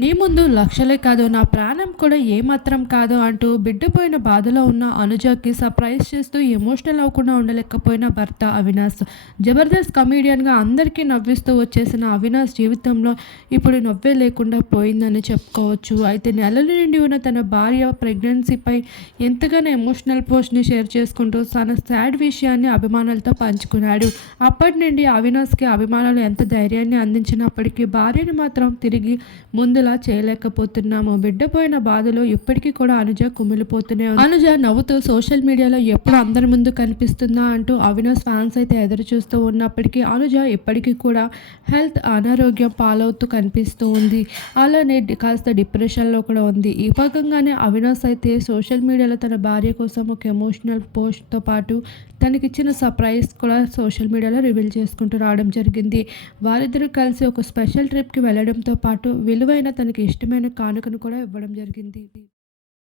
నీ ముందు లక్షలే కాదు నా ప్రాణం కూడా ఏమాత్రం కాదు అంటూ బిడ్డపోయిన బాధలో ఉన్న అనుజకి సర్ప్రైజ్ చేస్తూ ఎమోషనల్ అవ్వకుండా ఉండలేకపోయిన భర్త అవినాష్. జబర్దస్త్ కమీడియన్గా అందరికీ నవ్విస్తూ వచ్చేసిన అవినాష్ జీవితంలో ఇప్పుడు నవ్వే లేకుండా పోయిందని చెప్పుకోవచ్చు. అయితే నెలల నుండి ఉన్న తన భార్య ప్రెగ్నెన్సీపై ఎంతగానో ఎమోషనల్ పోస్ట్ని షేర్ చేసుకుంటూ తన సాడ్ విషయాన్ని అభిమానులతో పంచుకున్నాడు. అప్పటి నుండి అవినాష్కి అభిమానులు ఎంత ధైర్యాన్ని అందించినప్పటికీ భార్యను మాత్రం తిరిగి ముందు ముందులా చేయలేకపోతున్నాము బిడ్డపోయిన బాధలో ఇప్పటికీ కూడా అనుజ కుమిలిపోతూనే అనుజ నవ్వుతూ సోషల్ మీడియాలో ఎప్పుడు అందరి ముందు కనిపిస్తుందా అంటూ అవినాష్ ఫ్యాన్స్ అయితే ఎదురు చూస్తూ ఉన్నప్పటికీ అనుజ ఇప్పటికీ కూడా హెల్త్ అనారోగ్యం పాలవుతూ కనిపిస్తూ ఉంది. అలానే కాస్త డిప్రెషన్లో కూడా ఉంది. ఈ భాగంగానే అవినాష్ అయితే సోషల్ మీడియాలో తన భార్య కోసం ఒక ఎమోషనల్ పోస్ట్తో పాటు తనకిచ్చిన సర్ప్రైజ్ కూడా సోషల్ మీడియాలో రివీల్ చేసుకుంటూ రావడం జరిగింది. వారిద్దరూ కలిసి ఒక స్పెషల్ ట్రిప్కి వెళ్ళడంతో పాటు విలువైన తనకి ఇష్టమైన కానుకను కూడా ఇవ్వడం జరిగింది.